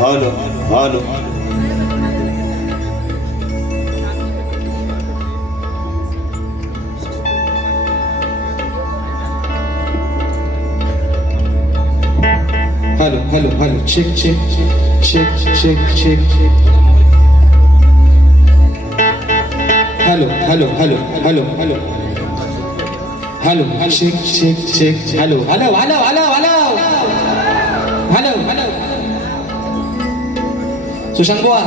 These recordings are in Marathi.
Hello hello hello hello hello check check check check check hello hello hello hello hello hello check check check hello hello hello hello hello hello Sushant Buva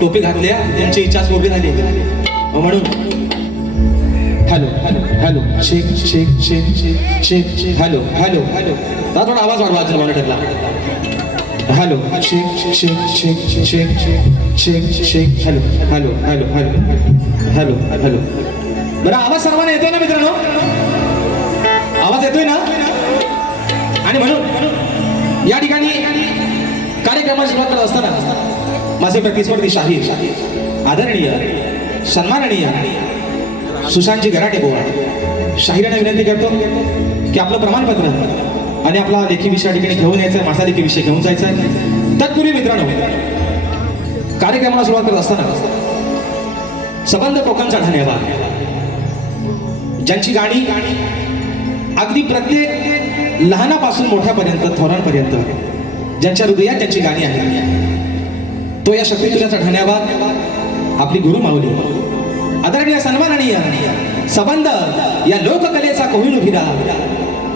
टोपी घातली तुमची इच्छा पूर्ण झाली म्हणून hello hello hello check check check check check hello hello hello थोडा आवाज वाढवा अजून मॉनिटरला hello check check check check check check hello hello hello hello hello hello बरं आवाज सर्वांना येतोय ना मित्रांनो आवाज येतोय ना आणि म्हणून या ठिकाणी कार्यक्रमाची सुरुवात करत असताना माझे प्रतिस्पर्धी शाहीर आदरणीय सन्माननीय सुशांतजी गराटे बुवा शाहिरांना विनंती करतो की आपलं प्रमाणपत्र आणि आपला लेखी विषय ठिकाणी घेऊन यायचं माझा लेखी विषय घेऊन जायचा आहे तत्पूर्वी मित्रांनो कार्यक्रमाला सुरुवात करत असताना सबंध कोकणचा धन्यवाद ज्यांची गाणी अगदी प्रत्येक लहानापासून मोठ्यापर्यंत थोरांपर्यंत ज्यांच्या हृदयात त्यांची गाणी आहेत तो या शक्तितुल्याचा धन्यवाद आपली गुरु माऊली आदरणीय सन्माननीय सबंध या लोककलेचा कोहिनूर हिरा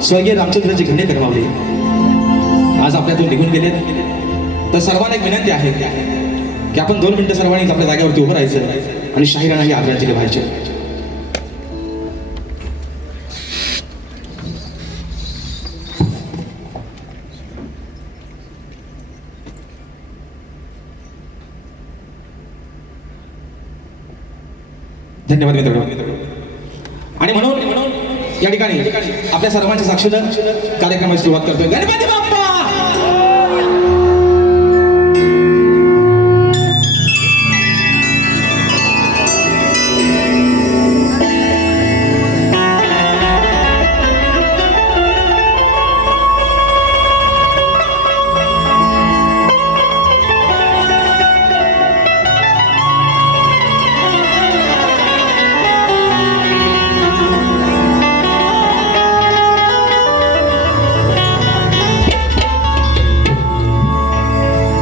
स्वर्गीय रामचंद्रजी घंडेकर माऊली आज आपल्यातून निघून गेलेत तर सर्वांना एक विनंती आहे की आपण 2 मिनिटं सर्वांनी आपल्या जागेवरती उभं राहायचं आणि शाहिरांना ही आदरांजली व्हायची धन्यवाद मित्रांनो आणि म्हणून या ठिकाणी आपल्या सर्वांच्या साक्षीनं कार्यक्रमाची सुरुवात करतोय गणपती बाप्पा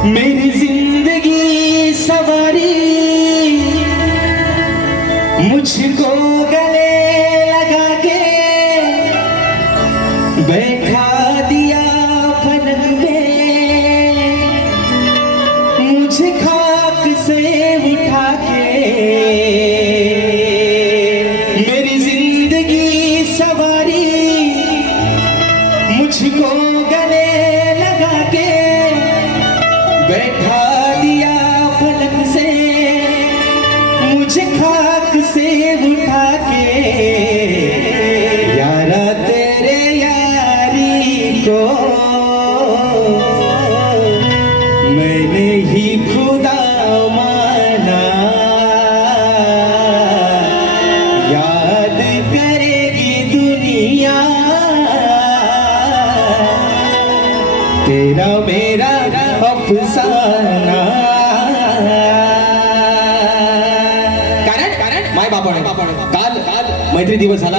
मेरी जिंदगी सवारी मुझको गले लगा के बैठा दिया पलंग पे मुझे खाक से उठा के मेरी जिंदगी सवारी मुझको गले लगा के बैठा दिया पलंग से मुझे खाक से उठा के यारा तेरे यारी को मैंने ही खुदा माना याद करेगी दुनिया तेरा मेरा अफसाना कारण माय बापाने काल मैत्री दिवस झाला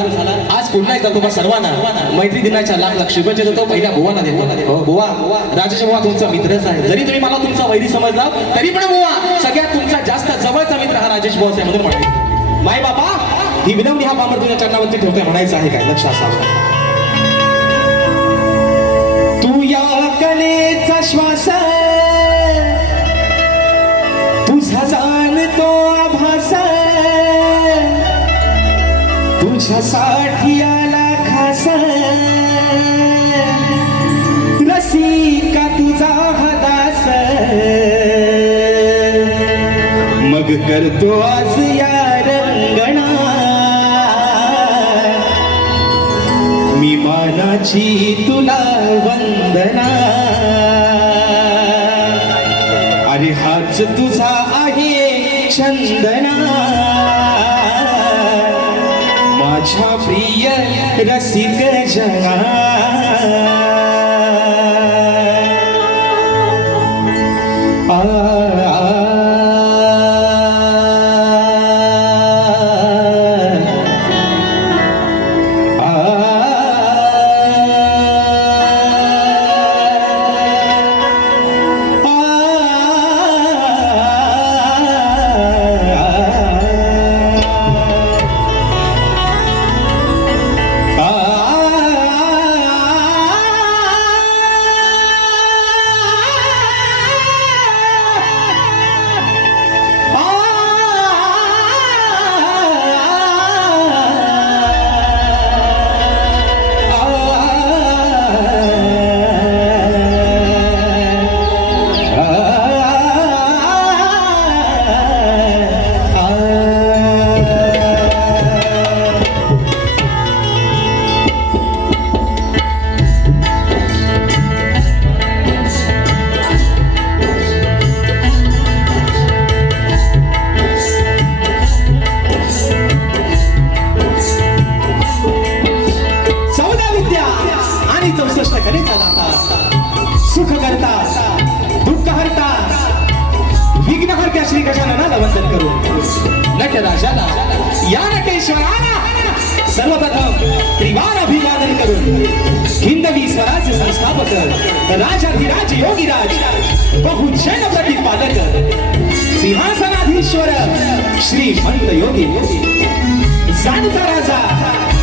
आज पुन्हा एकदा तुम्हा सर्वांना मैत्री दिनाच्या लाख शुभेच्छा देतो पहिल्या बुवांना देतो हो बुवा राजेश बुवा तुमचा मित्रच आहे जरी तुम्ही मला तुमचा वैरी समजला तरी पण बुवा सगळ्यात तुमचा जास्त जवळचा मित्र हा राजेश बुवाच आहे म्हणून म्हणते माय बापा ही विनवणी हा पामर तुझ्या चरणावरती ठेवतोय म्हणायचं आहे काय लक्ष असावं तू या कलेचा श्वास तुझा जाणतो आभास तुझ्यासाठी आला खास रसिका तुझा हदास मग करतो आज या रंगणा मी मानाची तुला वंदना अरे हाच तुझा आहे चंदना माझ्या प्रिय रसिक जना नाट्य राजाला या नटेश्वराला सर्वप्रथम त्रिवार अभिवादन करून हिंदवी स्वराज्य संस्थापक राजाधिराज योगीराज बहुजन प्रतिपादक सिंहासनाधीश्वर श्रीमंत योगी जाणता राजा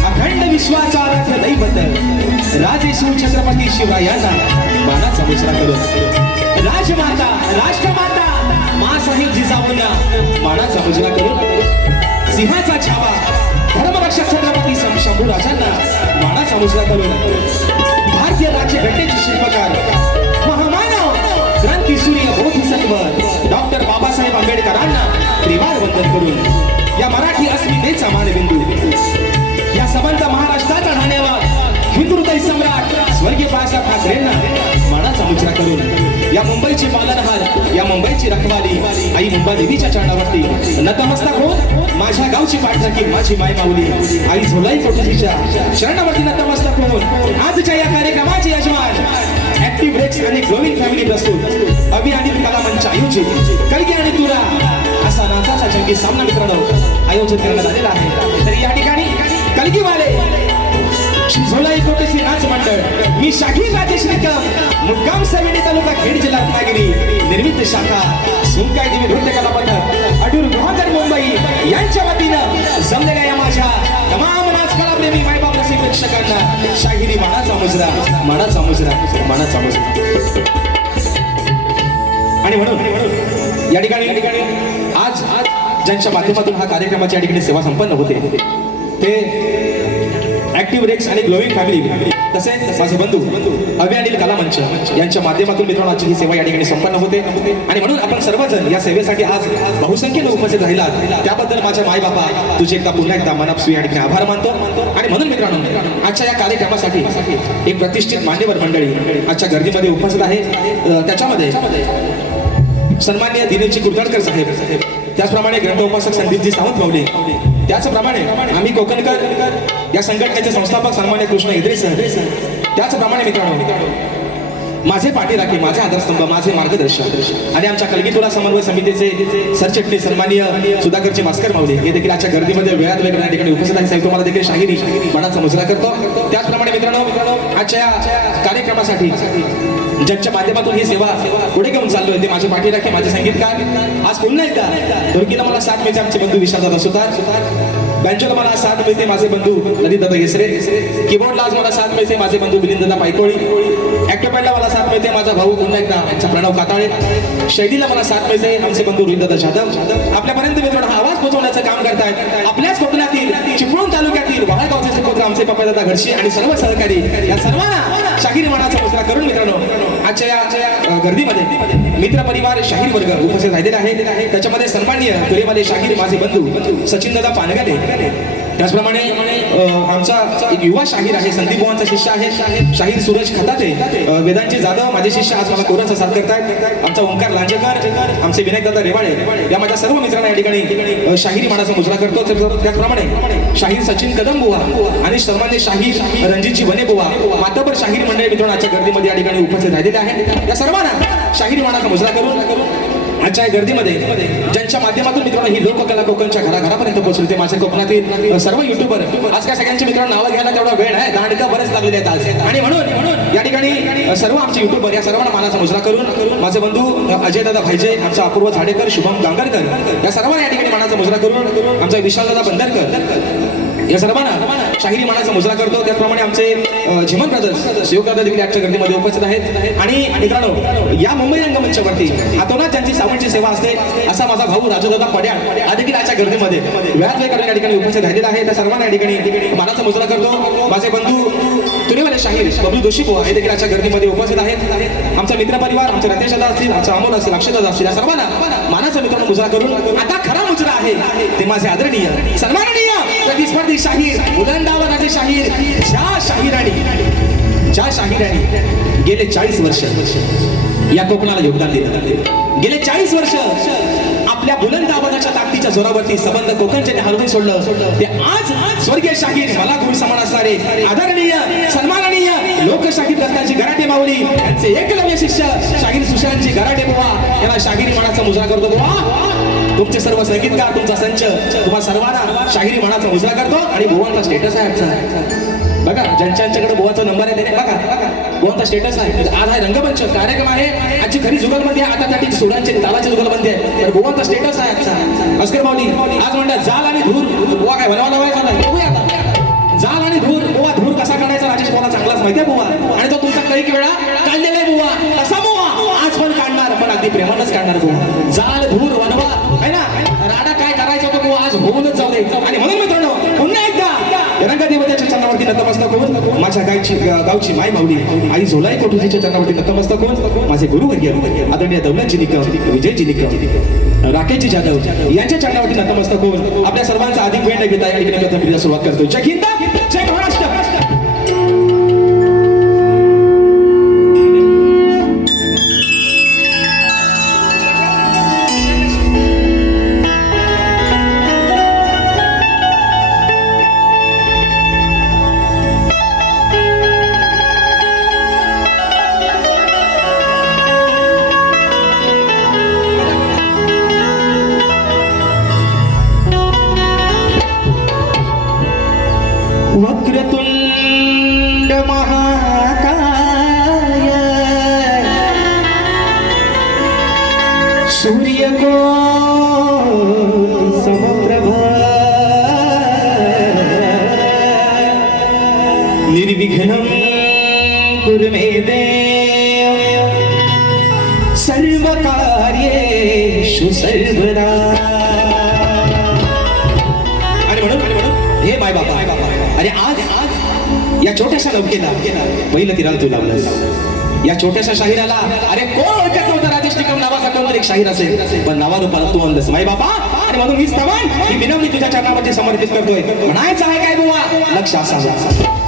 अखंड विश्वाचा आराध्य दैवत राजेश्वर छत्रपती शिवरायांना मानाचा मुजरा करून राजमाता राष्ट्रमाता मासाहेब जिजाऊंना मानाचा मुजरा करून सिंहाचा छावा धर्मरक्षक छत्रपती शंभू राजांना मानाचा मुजरा करून भारतीय राज्य घटनेचे शिल्पकार महामानव क्रांतीसूर्य बोधिसत्व डॉक्टर बाबासाहेब आंबेडकरांना त्रिवार वंदन करून या मराठी अस्मितेचा मानबिंदू या सबंध महाराष्ट्राचा ठाणेवाद हिंदू हृदय सम्राट स्वर्गीय बाळासाहेब ठाकरेंना मानाचा मुजरा करून या मुंबईची पालनहार या मुंबईची रखवाली आई मुंबादेवीच्या चरणावरती नतमस्तक होऊन माझ्या गावची पाठराखी माझी माय माऊली आई झोलाई कोठीच्या चरणावरती नतमस्तक होऊन आजच्या या कार्यक्रमाचे यजमान ऍक्टिव्ह ब्रेक्स आणि ग्लोविंग फॅमिली प्रस्तुत अभियानित कला मंच आयोजित कलगी आणि तुरा असा नाचाचा जंगी सामना मित्रांनो आयोजित करण्यात आलेला आहे. तर या ठिकाणी कलगीवाले झोलाई कोटेची नाच मंडळ मी शाहीर राजेश निकम मुक्काम सविनी तालुका खेड जिल्हा रत्नागिरी निर्मित शाखा सुंकाय देवी नृत्य कला पथक अडूर गुहागर मुंबई यांच्या वतीनं जमलेल्या या माझ्या तमाम नाच कलाप्रेमी मायबाप रसिक प्रेक्षकांना शाहिरी मानाचा मुजरा मानाचा मुजरा मानाचा मुजरा. आणि म्हणून या ठिकाणी आज ज्यांच्या माध्यमातून हा कार्यक्रमाची या ठिकाणी सेवा संपन्न होते ते ऍक्टिव्ह रेक्स आणि ग्लोविंग फॅमिली तसेच माझे बंधू अभियानिल कला मंच यांच्या माध्यमातून मित्रांनो आजची ही सेवा या ठिकाणी संपन्न होते. आणि म्हणून आपण सर्वजण या सेवेसाठी आज बहुसंख्येने उपस्थित राहिलात त्याबद्दल माझ्या माय बाबा तुझे एकदा पुन्हा एकदा मनापासून या ठिकाणी आभार मानतो. आणि म्हणून मित्रांनो आजच्या या कार्यक्रमासाठी एक प्रतिष्ठित मान्यवर मंडळी आजच्या गर्दीमध्ये उपस्थित आहे. त्याच्यामध्ये सन्माननीय दिनेशजी कुलकर्णी साहेब त्याचप्रमाणे ग्रंथोपासक संदीपजी सावंत माऊली त्याचप्रमाणे आम्ही कोकणकर या संघटनेचे संस्थापक सन्मान्य कृष्ण हेद्रे सर त्याचप्रमाणे मित्रांनो माझे पाठीराखे माझे आधारस्तंभ माझे मार्गदर्शक आणि आमच्या कलगीतुरा समन्वय समितीचे सरचिटणीस सन्माननीय सुधाकरजी भास्कर माऊली हे देखील आजच्या गर्दीमध्ये वेळात वेळ ठिकाणी उपस्थित आहे. साहेब तुम्हाला देखील शाहिरी मानाचा मुजरा करतो. त्याचप्रमाणे मित्रांनो आजच्या कार्यक्रमासाठी ज्यांच्या माध्यमातून ही सेवा पुढे घेऊन चाललोय ते माझे पाठीराखे माझे संगीतकार आज पुन्हा एकदा तुर्कीला मला साथ मिळते आमचे बंधू विशालदादा सुतार बँजोला मला साथ मिळते माझे बंधू नदीदादा घेसरे कीबोर्डला आज मला साथ मिळते माझे बंधू मिलिंददा पायकोळी ऍक्टोपॅडला मला साथ मिळते माझा भाऊ पुन्हा एकदा आमचा प्रणव काताळे शैलीला मला साथ मिळते आमचे बंधू रोहितदादा जाधव आपल्यापर्यंत मित्रांनो हा आवाज पोहोचवण्याचं काम करतायत आपल्याच कोकणातील चिपळूण तालुक्यातील वाघागावचे सुपुत्र आमचे पप्पादादा घडशी आणि सर्व सहकारी या सर्वांना शाहिरी मानाचा मुजरा करून मित्रांनो आजच्या या गर्दीमध्ये मित्र परिवार शाहीर वर्ग उपस्थित राहिलेला आहे. त्याच्यामध्ये सन्माननीय तुरेवाले शाहीर माझे बंधू सचिनदादा पानगाले त्याचप्रमाणे आमचा एक युवा शाहीर आहे संदीप बुवांचा शिष्य आहे शाहीर सूरज खताते वेदांची जाधव माझे शिष्य आज मला कोरचा साथ करतायत आमचा ओंकार लांजेकर आमचे विनायकदादा रेवाळे या माझ्या सर्व मित्रांना या ठिकाणी शाहिरी मानाचा मुजरा करतो. त्याचप्रमाणे शाहीर सचिन कदम बुवा आणि सन्मान्य शाहीर रणजितजी वने बुवा मातबर शाहीर मंडळी मित्रांनो आजच्या गर्दीमध्ये या ठिकाणी उपस्थित राहिलेले आहेत. या सर्वांना शाहिरी मानाचा मुजरा करून आजच्या गर्दीमध्ये ज्यांच्या माध्यमातून मित्रांनो ही लोककला कोकणच्या घराघरापर्यंत पोहोचली ते माझ्या कोकणातील सर्व युट्यूबर आज काय सगळ्यांच्या मित्रांनो नावं घ्यायला तेवढा वेळ आहे दांडकं बरेच लागलेले आहेत आज. आणि म्हणून या ठिकाणी सर्व आमचे युट्यूबर या सर्वांना मानाचा मुजरा करून माझे बंधू अजयदादा भाईजे आमचा अपूर्व झाडेकर शुभम गांगरकर या सर्वांना या ठिकाणी मानाचा मुजरा करून आमचा विशालदादा बंदरकर या सर्वांना शाहिरी मानाचा मुजरा करतो. त्याचप्रमाणे आमचे झिमन ब्रदर्स शिवकादा देखील आजच्या गर्दीमध्ये उपस्थित आहेत. आणि मित्रांनो या मुंबई रंगमंचावरती हातोनात ज्यांची सावंतची सेवा असते असा माझा भाऊ राजूदादा पड्याळ हा देखील आजच्या गर्दीमध्ये वेळात वेळ काढून या ठिकाणी उपस्थित राहिलेला आहे. त्या सर्वांना या ठिकाणी मानाचा मुजरा करतो. माझे बंधू तुरेवाले शाहीर बबलू जोशी बुवा हे देखील आजच्या गर्दीमध्ये उपस्थित आहेत. आमचा मित्र परिवार आमचे रतेशदादा असतील आमचा अमोल असेल अक्षयदादा असतील या सर्वांना मानाचा मित्रांनो मुजरा करून आता खरा मुजरा आहे ते माझे आदरणीय सन्माननीय प्रतिस्पर्धी शाहीर उदंडावराचे शाहीर ज्या शाहिरांनी गेले 40 वर्ष या कोकणाला योगदान दिलं गेले 40 वर्ष आपल्या बुलंद आवाजाच्या ताकदीच्या जोरावरती संबंध कोकणचे हलवून सोडलं ते आज स्वर्गीय शाहीर मला गुरु समान असणारे आदरणीय सन्माननीय लोकशाहीर दत्ताजी गराटे माऊली यांचे एकलव्य शिष्य शाहीर सुशांतजी गराटे बुवा याला शाहिरी मनाचा मुजरा करतो बुवा. तुमचे सर्व संगीतकार तुमचा संच तुम्हा सर्वांना शाहिरी मनाचा मुजरा करतो. आणि बुवांचा स्टेटस आहे आजचा बघा, ज्यांच्याकडे बुवाचा नंबर आहे त्याने बघा बुवांचा स्टेटस आहे. आज आहे रंगमंच कार्यक्रम आहे, आजची खरी जुगलबंदी आहे, आता त्याची सुरांची तालाची जुगलबंदी आहे. तर बुवांचा स्टेटस आहे आजचा. अस्कर माऊली आज म्हणतात जाल आणि धूर बुवा काय बनवायला व्हायचा बघूया आता. जाल आणि धूर बुवा, धूर कसा काढायचा राजेश बुवा चांगलाच माहिती आहे बुवा. आणि तो तुमचा कैक वेळा काढलेला आहे बुवा, तसा बुवा आज पण काढणार, पण अगदी प्रेमानच काढणार बुवा. जाल धूर वनवा आहे ना, राडा काय करायचा होता बुवा आज होऊनच जाऊ दे. आणि म्हणून मित्रांनो पुन्हा एकदा रंगदेवतेच्या चरणावरती नतमस्तक होऊन माझ्या गावची माय माऊली आई झोलाई कोठुजीच्या चरणावरती नतमस्तक होऊन माझे गुरुवर्य आदरणीय दौलतजी निकम, विजयजी निकम, राकेशजी जाधव यांच्या चरणावरती नतमस्तक होऊन आपल्या सर्वांचा अधिक वेळ न घेता या ठिकाणी सुरुवात करतो. जय हिंद, जय महाराष्ट्र. वक्रतुंड महाकाय सूर्यकोटि समप्रभा निर्विघ्नं कुरु मे देव सर्वकार्येषु सर्वदा. आणि म्हणून हे माय बाबा, अरे आज या छोट्याशा लवकेला पहिलं तिराला तू लावलंस. या छोट्याशा शाहिराला अरे कोण ओळखत नव्हतं राजेश निकम नावाचा कोणतरी एक शाहीर असेल, पण नावारूपाला तू आणलंस माय बाबा. आणि म्हणून ही स्तवन ही विनम्री तुझ्या चरणामध्ये समर्पित करतोय. म्हणायचं आहे काय बुवा, लक्ष असावं.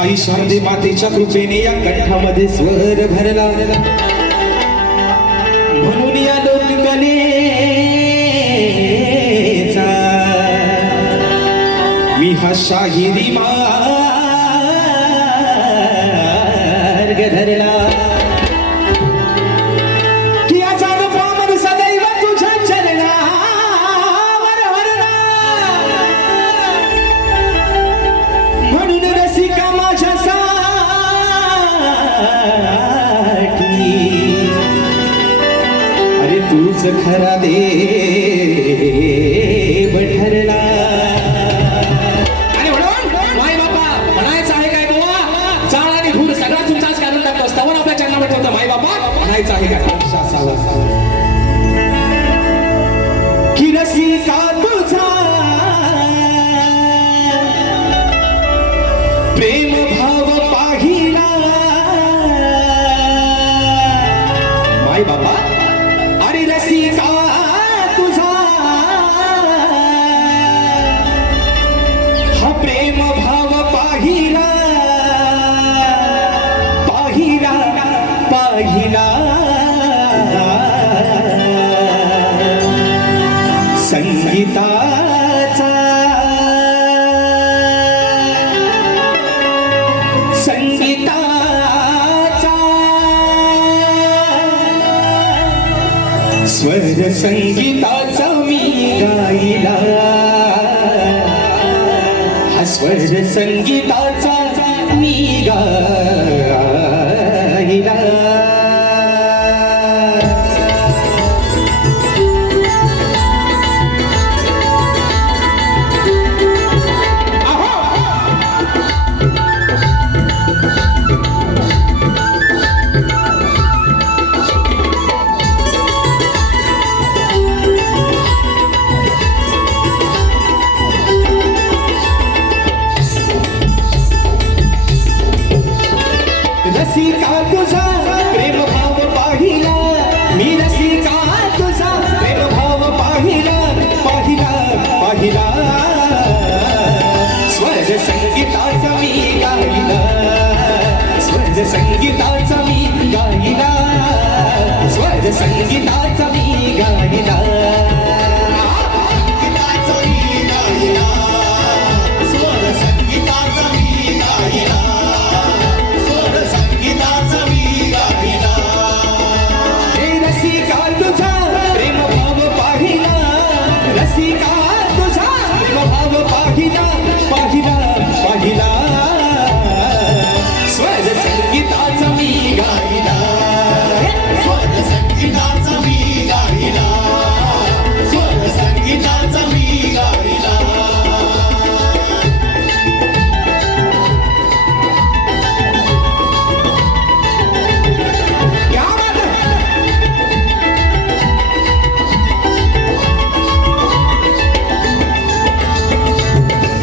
आई शारदे मातेच्या कृपेने या कंठामध्ये स्वर भरला, म्हणून या लोककलेचा मी हा शाहिरी मार्ग धरला. की याचा अनुपम सदैव तुझ्या चरणावर हरला, म्हणून रसिका अरे तूच खरा देव ठरला. आणि म्हणून माय बापा म्हणायचं आहे काय बुवा, जाळ आणि धूर सगळा तुमचाच काढून टाकतो. स्तवन आपल्या चरणावर ठेवतो माय बापा. म्हणायचं आहे काय की रसिका तुझा प्रेम भाव पाहिला माय बाबा. अरे रसिका तुझा हा प्रेम भाव पाहिला पाहिला पाहिला संगीताचा स्वर संगीताचा मी गाईला, हा स्वर संगीताचा मी गाईला. रसिका तुझा प्रेम भाव पाहिला, मी रसिका तुझा प्रेम भाव पाहिला, पाहिला पाहिला. स्वर संगीताचा मी गाईला, स्वर संगीताचा मी गाईला, स्वर संगीताचा मी गाईला. स्वर संगीताचा मी गाईला, स्वर संगीताचा मी गाईला, स्वर संगीताचा मी गाईला.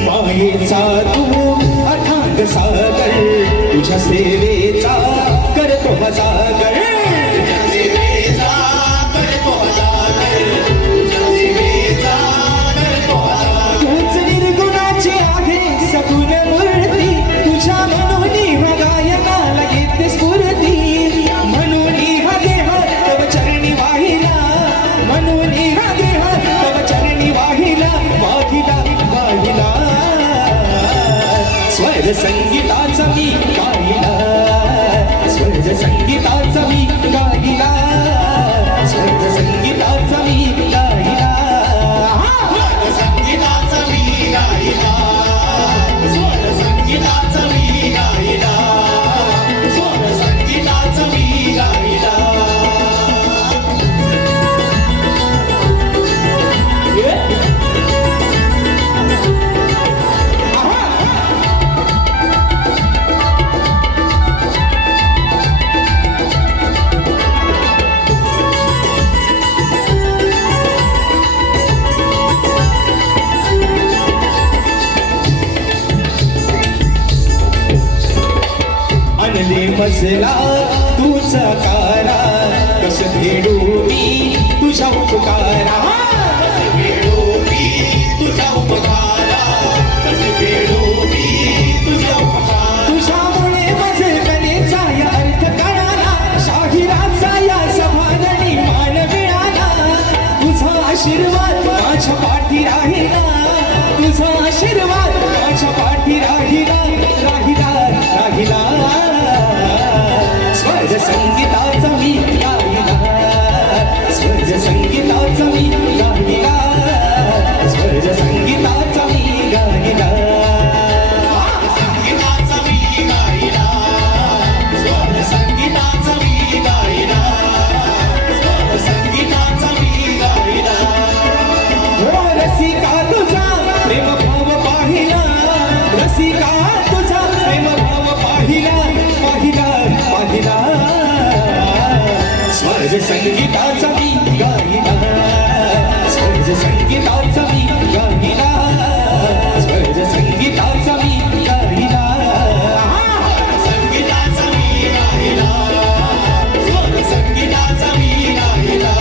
मायेचा तू अथांग सागर, तुझ्या सेवेचा करतो जागर, तुझ्या सेवेचा करतो जागर, तुझ्या सेवेचा करतो जागर. तूच निर्गुणाची आहे सगुण मूर्ती, तुझ्या म्हणून गायनाला घेते स्फूर्ती, म्हणून हा देह तव चरणी वाहिला, म्हणून हा देह तव चरणी वाहिला, वाहिला वाहिला. स्वर संगीताचा मी गाईला, स्वर संगीताचा मी गाईला, स्वर संगीताचा मी गाईला, स्वर संगीताचा मी गाईला, स्वर संगीताचा मी गाईला, स्वर संगीताचा मी गाईला. आणले मजला तुझा कारा, कस भेडू मी तुझ्या उपकारा, कस भेडू मी तुझ्या उपकारा, कस भेडू मी तुझ्या उपकारा. तुझ्यामुळे माझे गणेचा या अर्थ कळाला, शाहिराचा या सभाननी मान मिळाला. तुझा आशीर्वाद माझ्या पाठी राहिला, तुझा आशीर्वाद माझ्या पाठी राहिला, राहिला राहिला. स्वर संगीताचा मी गाईला, स्वर संगीताचा मी गाईला, स्वर संगीताचा मी गाईला, संगीताचा मी गाईला, स्वर संगीताचा मी गाईला, स्वर संगीताचा मी गाईला. हो रसिका तुझा प्रेम भाव पाहिला, रसिका तुझा प्रेम भाव पाहिला, पाहिला पाहिला. स्वर संगीताचा मी गाईला, स्वर संगीताचा मी गाईला, स्वर संगीताचा मी गाईला, संगीताचा मी गाईला, स्वर संगीताचा मी गाईला.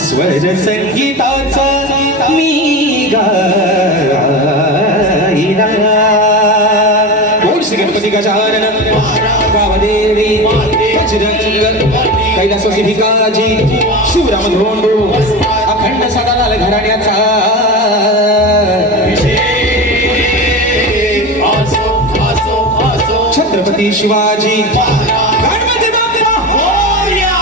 स्वर संगीताचा मी गाईला बोल श्री गणपती गजानन गावदेवी बजरंग कैलासवासी भिकाजी शिवराम धोंडू अखंड सदालाल घराण्याचा छत्रपती शिवाजी गणपती बाप्पा मोरया.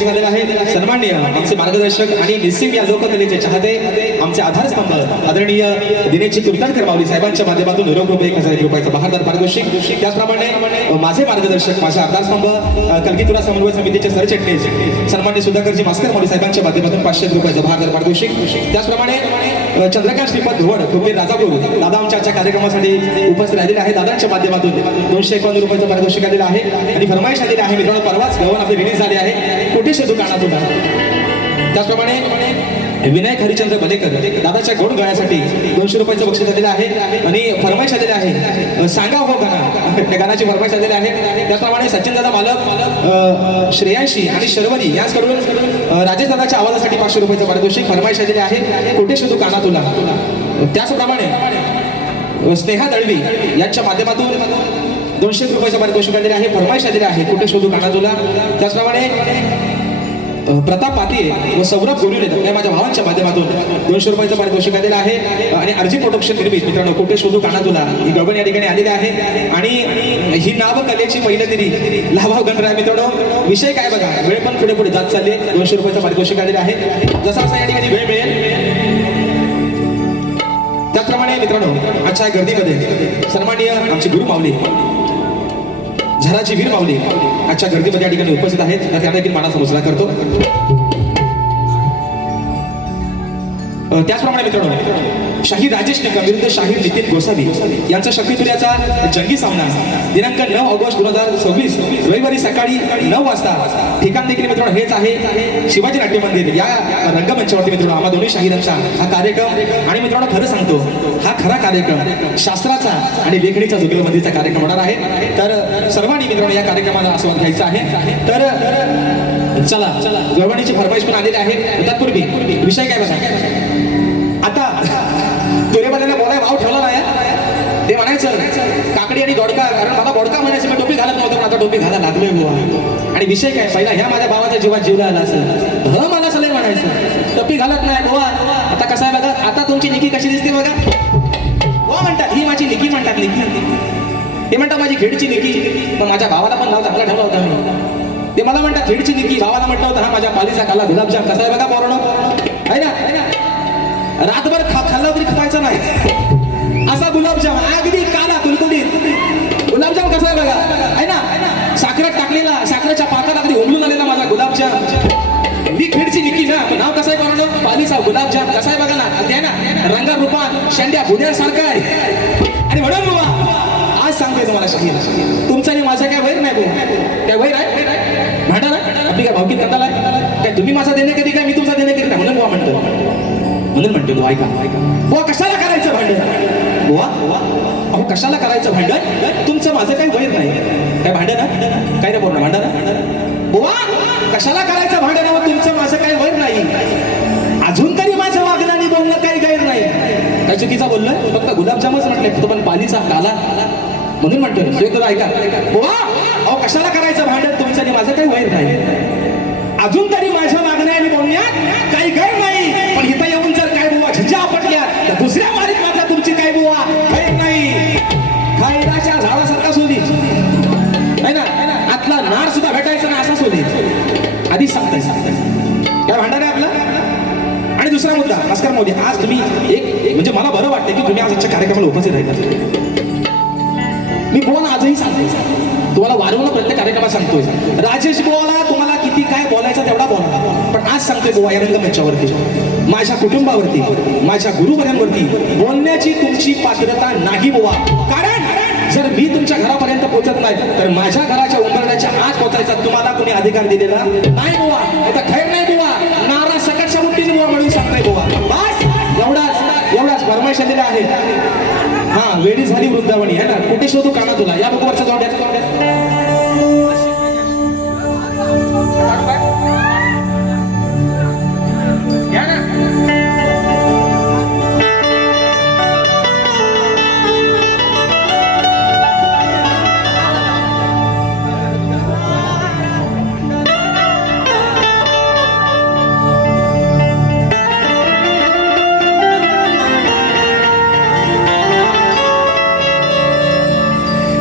झालेला आहे. सन्माननीय आमचे मार्गदर्शक आणि निस्सिम या लोककलेचे चाहते आमचे आधारस्तंभ आदरणीय दिनेशजी कीर्तनकर माऊली साहेबांच्या माध्यमातून निरोप रुपये 1000 रुपयाचा बहारदार पारितोषिक. त्याचप्रमाणे माझे मार्गदर्शक माझे आधारस्तंभ कलगीतुरा समन्वय समितीचे सरचिटणीस सन्माननीय सुधाकरजी मास्कर माऊली साहेबांच्या माध्यमातून 500 रुपयाचा बहारदार पारितोषिक. त्याचप्रमाणे चंद्रकांत श्रीपद धोवड खुबे राजापूर दादा आमच्या आजच्या कार्यक्रमासाठी उपस्थित राहिलेले आहे. दादांच्या माध्यमातून 251 रुपयाचं पारितोषिक आलेलं आहे आणि फरमाईश आलेली आहे. मित्रांनो परवाच गवन आपली रिलीज झाली आहे कोठे शोधू कानातून. त्याचप्रमाणे विनायक हरिचंद्र बलेकर दादाच्या गोड गाण्यासाठी 200 रुपयाचं बक्षीस आलेलं आहे आणि फरमाईश आलेले आहे सांगा हो गाणं त्या गाण्याची फरमाईश आलेली आहे. त्याचप्रमाणे सचिन दादा मालक श्रेयांशी आणि शर्वरी याचकडून राजेश दादाच्या आवाजासाठी 500 रुपयाचं पारितोषिक फरमाईश आलेले आहे कोठे शोधू काना तुला. त्याचप्रमाणे स्नेहा दळवी यांच्या माध्यमातून 200 रुपयाचं पारितोषिक आलेले आहे फरमाईश आलेले आहे कुठे शोधू काना तुला. त्याचप्रमाणे प्रताप पाटील व सौरभ गोडुले या माझ्या भावांच्या माध्यमातून 200 रुपयाचं पारितोषिक आलेलं आहे आणि अर्जी प्रोडक्शन निर्मित मित्रांनो कुठे शोधू काना तुला ही गळबण या ठिकाणी आलेली आहे आणि ही नाव कलेची पहिलं तरी लाभाव गणराय. मित्रांनो विषय काय बघा वेळ पण पुढे पुढे जात चालले. 200 रुपयाचं पारितोषिक आलेलं आहे जसा असा या ठिकाणी वेळ मिळेल. त्याचप्रमाणे मित्रांनो आजच्या गर्दीमध्ये सन्माननीय आमची गुरु माऊली झराची वीर माऊली आजच्या गर्दीमध्ये या ठिकाणी उपस्थित आहेत. त्यांना देखील मानाचा मुजरा करतो. त्याचप्रमाणे मित्रांनो शाहीर राजेश निकम विरुद्ध शाहीर नितीन गोसावी यांचा शक्तितुल्याचा जंगी सामना दिनांक 9 ऑगस्ट 2026 रविवारी सकाळी 9 वाजता. ठिकाण देखील मित्रांनो हेच आहे शिवाजी नाट्य मंदिर या रंगमंचावरती. मित्रांनो आम्हा दोन्ही शाहिरांचा हा कार्यक्रम आणि मित्रांनो खरं सांगतो हा खरा कार्यक्रम शास्त्राचा आणि लेखणीचा जुगलबंदीचा कार्यक्रम होणार आहे. तर सर्वांनी मित्रांनो या कार्यक्रमाला आस्वाद घ्यायचा आहे. तर चला गरवाणीची फरमाईश पण आलेली आहे. तत्पूर्वी विषय काय बघा आता तुरेवाल्याला बोलाय भाव ठेवला नाही ते म्हणायचं काकडी आणि दोडका कारण मला बोडका म्हणायचं मी टोपी घालत नव्हतो पण आता टोपी घालायला लागलोय बुवा. आणि विषय काय पहिला ह्या माझ्या भावाच्या जीवात जीवला आला असेल मला सलय म्हणायचं तर टोपी घालत नाही बुवा. आता कसं आहे बघा, आता तुमची निकी कशी दिसते बघा. बुवा म्हणतात ही माझी निकी म्हणतात, निकी. ते म्हणतात माझी खेडची निकी. पण माझ्या भावाला पण नाव चांगला ठेवला होता मी. ते मला म्हणतात खेडची निकी, भावाला म्हटलं होतं हा माझ्या पालीचा काला गुलाबजाम. कसा आहे बघा पोरांनो, आहे ना. रातभर खाल्ला तरी खपायचं नाही असा गुलाबजाम, अगदी काला कुलकुलीत गुलाबजाम. कसा आहे बघा, आहे ना. साखरेत टाकलेला, साखरेच्या पाकात अगदी उमलून आलेला माझा गुलाबजाम. मी खेडची निकी ना, नाव कसं आहे पोरांनो, पालीचा गुलाबजाम. कसा आहे बघा ना, ते ना रंगारूपात शेंड्या भुण्यासारखं आहे. आणि म्हणून बुवा आज सांगतोय तुम्हाला शकील, तुमचं आणि माझं काय वैर नाही भाऊ. काय वैर आहे, भांडण आहे आपली, काय भावकीत कंदाला आहे काय. तुम्ही माझा देणे कधी काय, मी तुमचा देणे कधी नाही. म्हणून बुवा म्हणतो बुवा, ऐका बुवा, कशाला करायचं भांडण बुवा. अहो कशाला करायचं भांडण, तुमचं माझं काही वैर नाही. काय भांडण काय रे बोल, भांडण बुवा, कशाला करायचं भांडण. तुमचं माझं काही वैर नाही. अजून तरी माझं वागणं आणि बोलणं काही गैर नाही. काय चुकीचा बोललं, फक्त गुलाबजामच म्हटलंय, तो पण पालीचा काला. म्हणून म्हणतो ऐका बुवा, अहो कशाला करायचं भांडण, तुमचं आणि माझं काही वैर नाही. अजून तरी माझ्या वागण्या आणि बोलण्यात काही गैर नाही. पण इथं येऊन जर काय बुवा झिंजा आपटल्या तर दुसऱ्या मारीत मात्र तुमची काय बुवा गैर नाही. खैराच्या झाडासारखा सोडी आहे ना, आतला नाड सुद्धा भेटायचा ना असा सोडी. आधीच सांगताय काय भांडण आहे आपला. आणि दुसरा मुद्दा, भास्कर मोदी, आज तुम्ही एक म्हणजे मला बरं वाटतं की तुम्ही आज आजच्या कार्यक्रमाला उपस्थित राहिला. मी बुवा आजही सांगतोय, तुम्हाला वारंवार प्रत्येक कार्यक्रमात सांगतोय, राजेश बुवाला तुम्हाला किती काय बोलायचं तेवढा बोला. पण आज सांगतोय बुवा या रंगमंचावरती, माझ्या कुटुंबावरती, माझ्या गुरुवर्यांवरती बोलण्याची तुमची पात्रता नाही बुवा. कारण जर मी तुमच्या घरापर्यंत पोहोचत नाही तर माझ्या घराच्या उंबरण्याच्या आत पोहोचायचा तुम्हाला कोणी अधिकार दिलेला नाही बुवा. आता खैर नाही बुवा, नारा सकटच्या मुठीने बुवा म्हणून सांगताय बुवा. बस एवढाच फरमाईश दिल्या आहेत. हा वेळी झाली वृंदावनी आहे ना, कुठे शोधू काना तुला, या बघू वरच्या जोड्यात.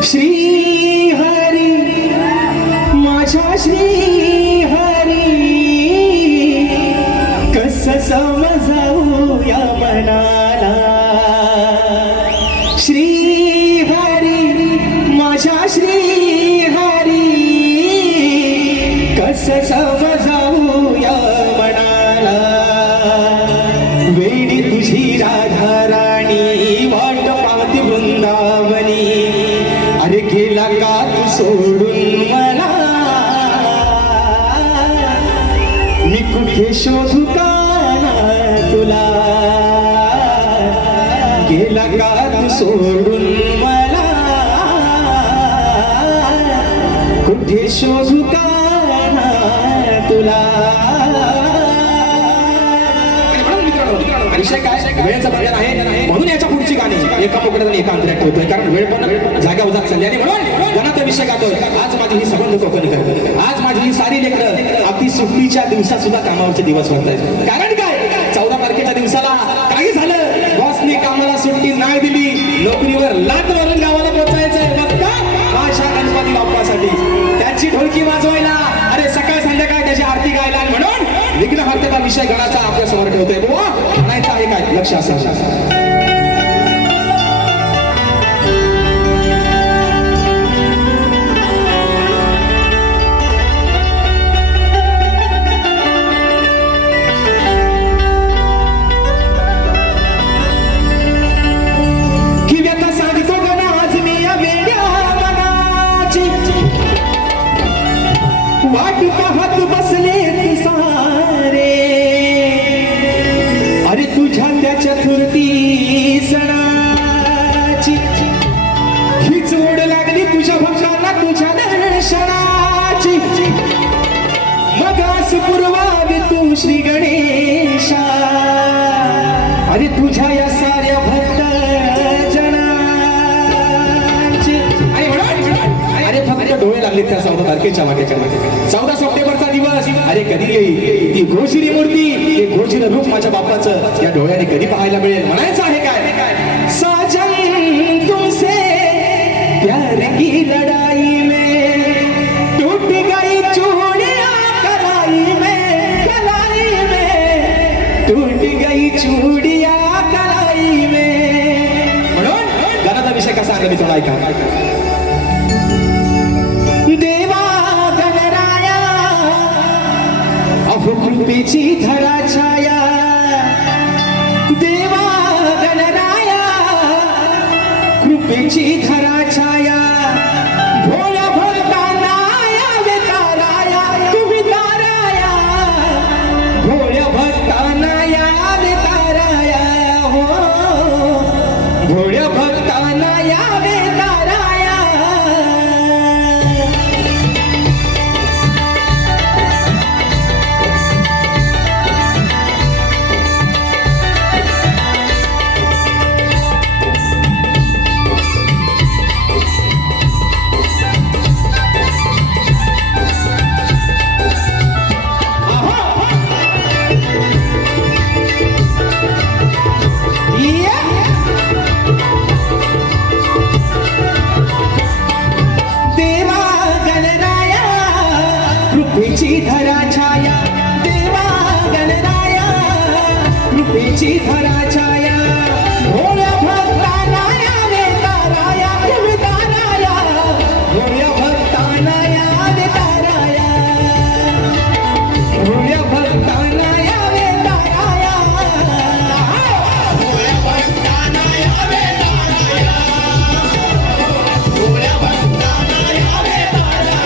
श्री हरी माझ्या श्री हरी, कस समजावू या मनाला. श्री हरी माझ्या श्री हरी, कस समजावू या मनाला. वेडी तुझी राधा राणी वाट पावती वृंदावनी, अरे गेला का तू सोडून मला, मी कुठे शोधू काना तुला. गेला का तू सोडून मला, कुठे शोधू काना तुला. विषय काय, वेळेचं बंधन आहे म्हणून याच्या पुढची गाणी एका मोकळ्यात एका अंतरात ठेवतोय, कारण वेळ पण जागा उजात चालली. आणि म्हणून गाण्याचा विषय गातोय. आज माझी ही संबंध कोकणी करते, आज माझी ही सारी लेकरं अगदी सुट्टीच्या दिवसात सुद्धा कामावरचे दिवस वाटतायत. कारण काय, 14 तारखेच्या दिवसाला काही झालं, बॉसने कामाला सुट्टी नाही दिली, नोकरीवर लाट मारून गावाला पोहोचायचंय फक्त माझ्या गणपती बाप्पासाठी, त्याची ढोलकी वाजवायला, अरे सकाळ संध्याकाळ त्याची आरती गायला. आणि म्हणून विघ्न हरतेचा विषय गणाचा आपल्या समोर ठेवतोय बुवा. म्हणायचं आहे काय, लक्ष असं. वाट पाहत बसले सारे, अरे तुझ्या त्या चतुर्थी सणाची हीच ओढ लागली तुझ्या भक्तांना तुझ्या दर्शनाची. मगास पुरवावी तू श्री गणेशा, अरे तुझ्या या साऱ्या भक्त जनाची. अरे फक्त डोळे लागले त्या 14 तारखेच्या वाटेच्या. 14 सप्टेंबरचा दिवस, अरे कधी येईल ती घोषिरी मूर्ती हे गोजिर रूप माझ्या बापाचं या डोळ्याने कधी पाहायला मिळेल. म्हणायचं आहे काय, साजन तुमसे प्यार की लड़ाई में टूट गई चूड़ियां कलाई में, कलाई में टूट गई चूड़ियां कलाई में. म्हणून गाण्याचा विषय कसा आहे मी तुम्हाला ऐका. देवा गणराया अहो कृपेची धरा छाया, देवा गणराया कृपेची धरा छाया, भोळ्या भक्तांना यावे ताराया, तुम्ही ताराया, भोळ्या भक्तांना यावे ताराया, हो भोळ्या भक्तांना यावे ताराया. कृपेची धरा छाया, देवा गणराया कृपेची धरा छाया, भोळ्या भक्तांना यावे ताराया, तुम्ही ताराया, भोळ्या भक्तांना यावे ताराया, भोळ्या भक्तांना यावे ताराया, भोळ्या भक्तांना यावे ताराया, भोळ्या भक्तांना यावे ताराया.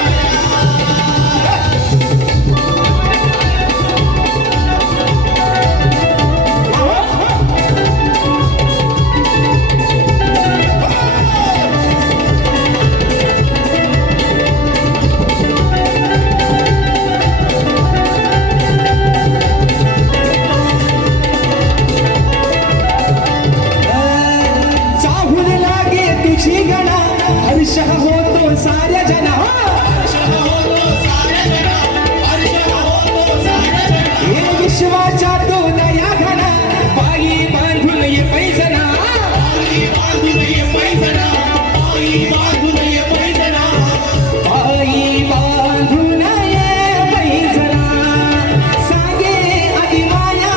चाहून लागे तुझी गणा, हर्ष होतो साऱ्या जना, हे विश्वाच्या तो नया घना, पायी बांधून ये पैजना, पायी बांधून ये पैजना, पायी बांधून ये पैजना, पायी बांधून ये पैजना, सांगे आधी माया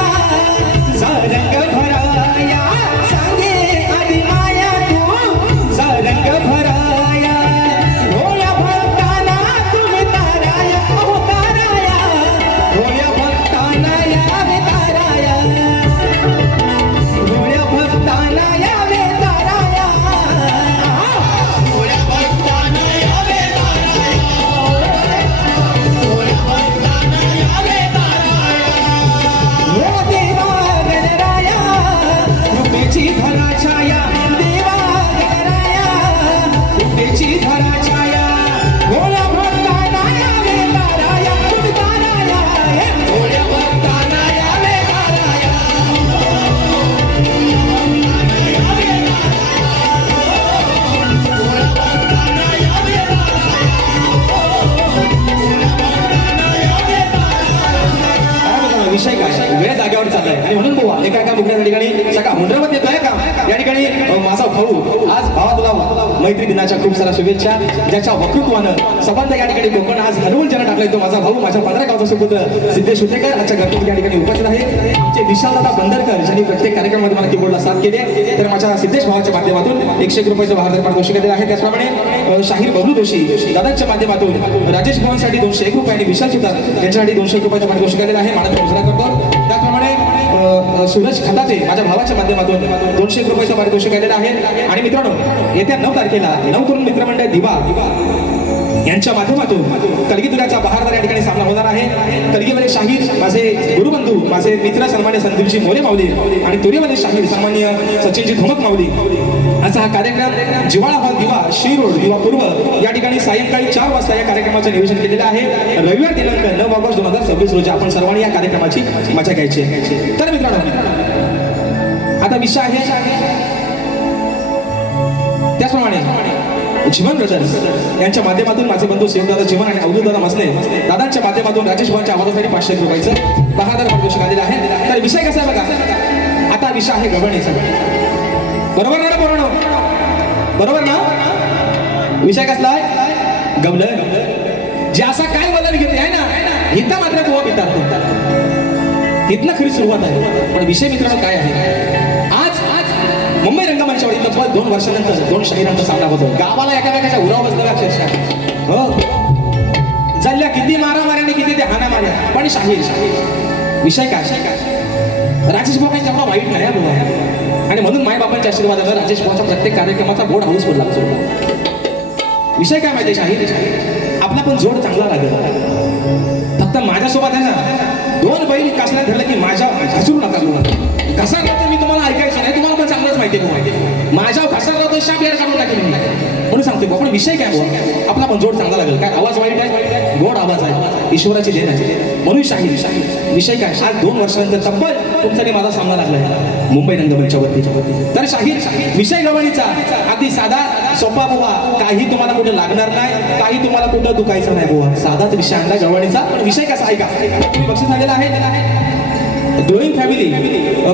रंग भराया, सांगे आधी माया तू रंग भराया, भोळ्या भक्तांना तुम्ही ताराया, अहो ताराया, भोळ्या भक्तांना यावे ताराया, भोळ्या भक्तांना यावे ताराया, भोळ्या भक्तांना यावे ताराया, भोळ्या भक्तांना यावे ताराया. ओ देवा गणराया कृपेची धरा छाया, देवा गणराया कृपेची धरा छाया, भोळ्या भक्तांना यावे ताराया, तुम्ही ताराया, हे भोळ्या भक्तांना यावे ताराया, विषय काय वेळ जागेवर चाललाय आणि म्हणून बोवा एका एका मुख्या ठिकाणी सगळा मुंड्रमत येतोय का या ठिकाणी माझा भाऊ आज भावा तुला मैत्री दिनाच्या खूप साऱ्या शुभेच्छा, ज्याच्या वक्तृत्वानं संबंध या ठिकाणी कोकण आज हरवून जण टाकलाय तो माझा भाऊ, माझ्या 15 गावचा सुपुत्र सिद्धेश हुतेकर आजच्या गणपती या ठिकाणी उपस्थित आहे. आमचे विशालदादा बंदरकर ज्यांनी प्रत्येक कार्यक्रमामध्ये मला कीबोर्डला साथ केले, तर माझ्या सिद्धेश भावाच्या माध्यमातून 101 रुपयाचं भारत पारितोषिक दिलं आहे. त्याचप्रमाणे शाहीर बबलू जोशी दादांच्या माध्यमातून राजेश भवनसाठी 201 रुपये आणि विशाल सुतार यांच्यासाठी 200 रुपयाचं पारितोषिक दिलं आहे. मानद घोषणा करतो. त्याचप्रमाणे सूरज खताचे माझ्या भावाच्या माध्यमातून 201 रुपयाचं पारितोषिक दिलेलं आहे. आणि मित्रांनो येत्या 9 तारखेला नवतरुण मित्रमंडळ दिवा यांच्या माध्यमातून कलगीतुऱ्याचा बहारदार या ठिकाणी सामना होणार आहे. कलगीमध्ये शाहीर माझे गुरुबंधू माझे मित्र सन्मान्य संदीपजी मोरे माऊली आणि तुरीमध्ये शाहीर सामान्य सचिनजी धुमक माऊली असा हा कार्यक्रम जिवाळा हॉल दिवा शी रोड दिवा पूर्व या ठिकाणी सायंकाळी 4 वाजता या कार्यक्रमाचे नियोजन केलेलं आहे. रविवार दिनांक 9 ऑगस्ट 2026 रोजी आपण सर्वांनी या कार्यक्रमाची मजा घ्यायची आहे. तर मित्रांनो आता विषय आहे त्याचप्रमाणे जीवन ब्रदर्स यांच्या माध्यमातून माझे बंधू शिवदादा जीवन आणि अवधूतदादा मसने दादांच्या माध्यमातून राजेश भाऊंच्या आवाजासाठी 500 रुपयाचं बहादर पारितोषिक आलेलं आहे. विषय आहे गवळणीचा. बरोबर ना बरोबर, बरोबर ना? विषय कसला आहे? गवलन. जे असा काय वलन घेते आहे ना, हिता मात्र गोवा पितात. इथनं खरी सुरुवात आहे. पण विषय मित्रांनो काय आहे, आज मुंबई रंगमंचावर तब्बल 2 वर्षानंतर 2 शाहिरांचा सामना होतो. गावाला एकामेकाच्या उराव बसलेला अक्षरशः. हो, चालल्या किती मारामाऱ्याने किती ते हाना मार्या, पण शाहीर. विषय काय? राजेश भाऊ काही तेवढा वाईट नाही बाबा. आणि म्हणून मायबापांच्या आशीर्वादानं राजेश भाऊच्या प्रत्येक कार्यक्रमाचा बोर्ड हाऊस बोलला. विषय काय माहिती शाहीर, आपला पण जोड चांगला लागेल. फक्त माझ्यासोबत आहे ना, 2 बैल कसल्या धरलं की माझ्या घसरू नका. घसा करतो मी, तुम्हाला ऐकायचं नाही, तुम्हाला पण चांगलंच माहिती आहे. माझ्या घसा करतो शाप यार काढून टाकेल मी म्हणून सांगते. पण विषय काय बुवा, आपला पण जोड चांगला लागेल. काय आवाज वाईट आहे, गोड आवाज आहे, ईश्वराची देण आहे. म्हणून शाहीर. विषय काय, आज 2 वर्षानंतर तब्बल तुमचा आणि माझा सामना लागलाय मुंबई रंगमंचावरती. तर शाहीर विषय गवळणीचा अगदी साधा सोपा बुवा. काही तुम्हाला कुठं लागणार नाही, काही तुम्हाला कुठं दुखायचं नाही बुवा. साधाच विषय आणला गवळणीचा. पण विषय कसा ऐका, तुम्ही बक्षीस झालेला आहे. डोईंग फॅमिली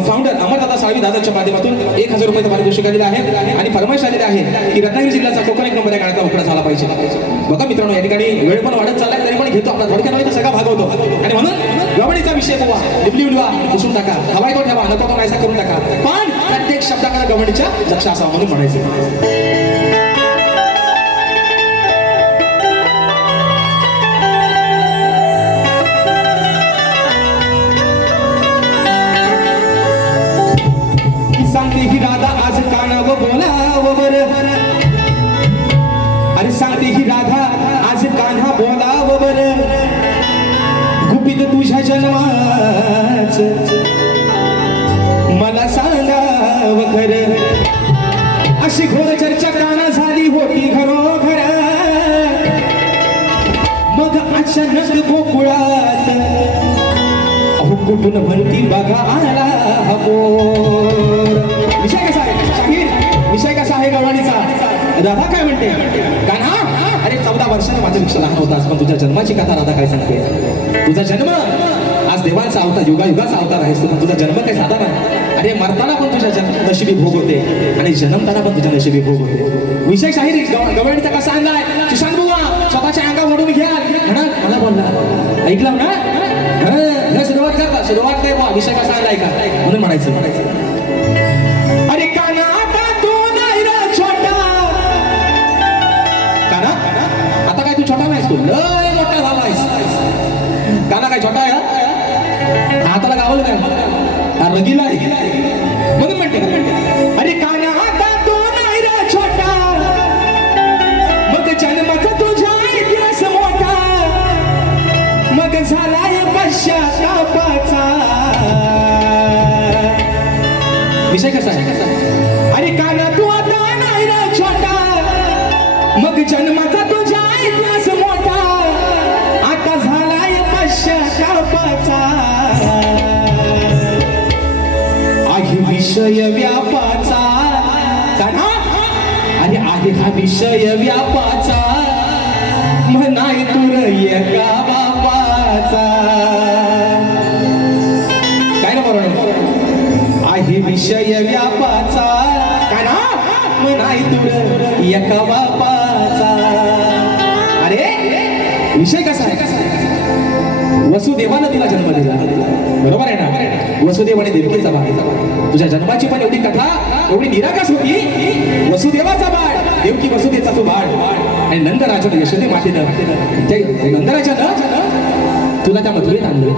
फाउंडर अमरदादा साळवी दादाच्या माध्यमातून 1000 रुपयाचं पारितोषिक आलेलं आहे. आणि फरमाईश आलेली आहे की रत्नागिरी जिल्ह्याचा कोकण 1 नंबर या गाण्याचा उकडा झाला पाहिजे. बघा मित्रांनो, या ठिकाणी वेळ पण वाढत चाललाय, तरी पण घेतो आपला थोडक्यात माहिती सगळा भागवतो. आणि म्हणून गवळणीचा विषय बुवा लिबली उडवा पुसून टाका, हवाय तो ठेवा, नको तो नाहीसा करून टाका, पण प्रत्येक शब्दाकडे गवळणीच्या लक्ष असावं म्हणून म्हणायचं. सांगते ही राधा आज कानावं बोलावं बरं. अरे सांगते ही राधा आज कान्हा बोलावं बरं. गुपित तुझ्या जन्माच मला सांगावं खरं. अशी घोर चर्चा काना झाली होती घरोघर. मग अचानक गोकुळात कुठून म्हणती बघा आला बोर. विषय कसा आहे शाहीर, विषय कसा आहे गवळणीचा. राधा काय म्हणते, कान्हा अरे 14 वर्षानं माझ्यापेक्षा लहान होतास, पण तुझ्या जन्माची कथा राधा काय सांगते. तुझा जन्म आज देवांचा अवतार, युगायुगाचा अवतार आहेस तू. तुझा जन्म काही साधा नाही. अरे मरताना पण तुझ्या नशिबी भोग होते आणि जन्मताना पण तुझ्या नशिबी भोग होते. विषय शाहीर गवळणीचा कसा आणलाय, तू सांग बुवा. स्वतःच्या अंगा ओढून घ्या म्हणा, मला बोलला ऐकलं ना. सुरुवात करता, सुरुवात नाही बा. विषय कसा आलाय का म्हणून म्हणायचं. अरे काना आता तू नाही रे छोटा. काना आता काय तू छोटा नाहीस, तू लय मोठा झालायस. काना काय छोटा आहे, हाताला गावलं काय रगीला आहे म्हणून म्हणते. अरे काना आता तू नाही रे छोटा. मग जन्माचा तुझ्या इतिहास मोठा. मग झालाय पश्चातापाचा. विषय कसा आहे, अरे काना तू आता नाही रे छोटा. मग जन्माचा तुझा इतिहास मोठा. आता झालाय पश्चातापाचा. आहे विषय व्यापाचा. काना अरे आहे हा विषय व्यापाचा. म्हणाय तुर एका बापाचा. काय ना बरोबर आहे विषय व्यापाचा. काय ना म्हणाय तुर एका बापाचा. अरे विषय कसा आहे, वसुदेवानं तिला जन्म दिला. बरोबर आहे ना. वसुदेव आणि देवकीचा बाळ. तुझ्या जन्माची पण एवढी कथा एवढी निराकाश होती. वसुदेवाचा बाळ, देवकी वसुदेवचा तो बाळ. आणि नंदराजानं यशोदे मातेनं नंदराजानं तुला त्या मथुरेत आणलं,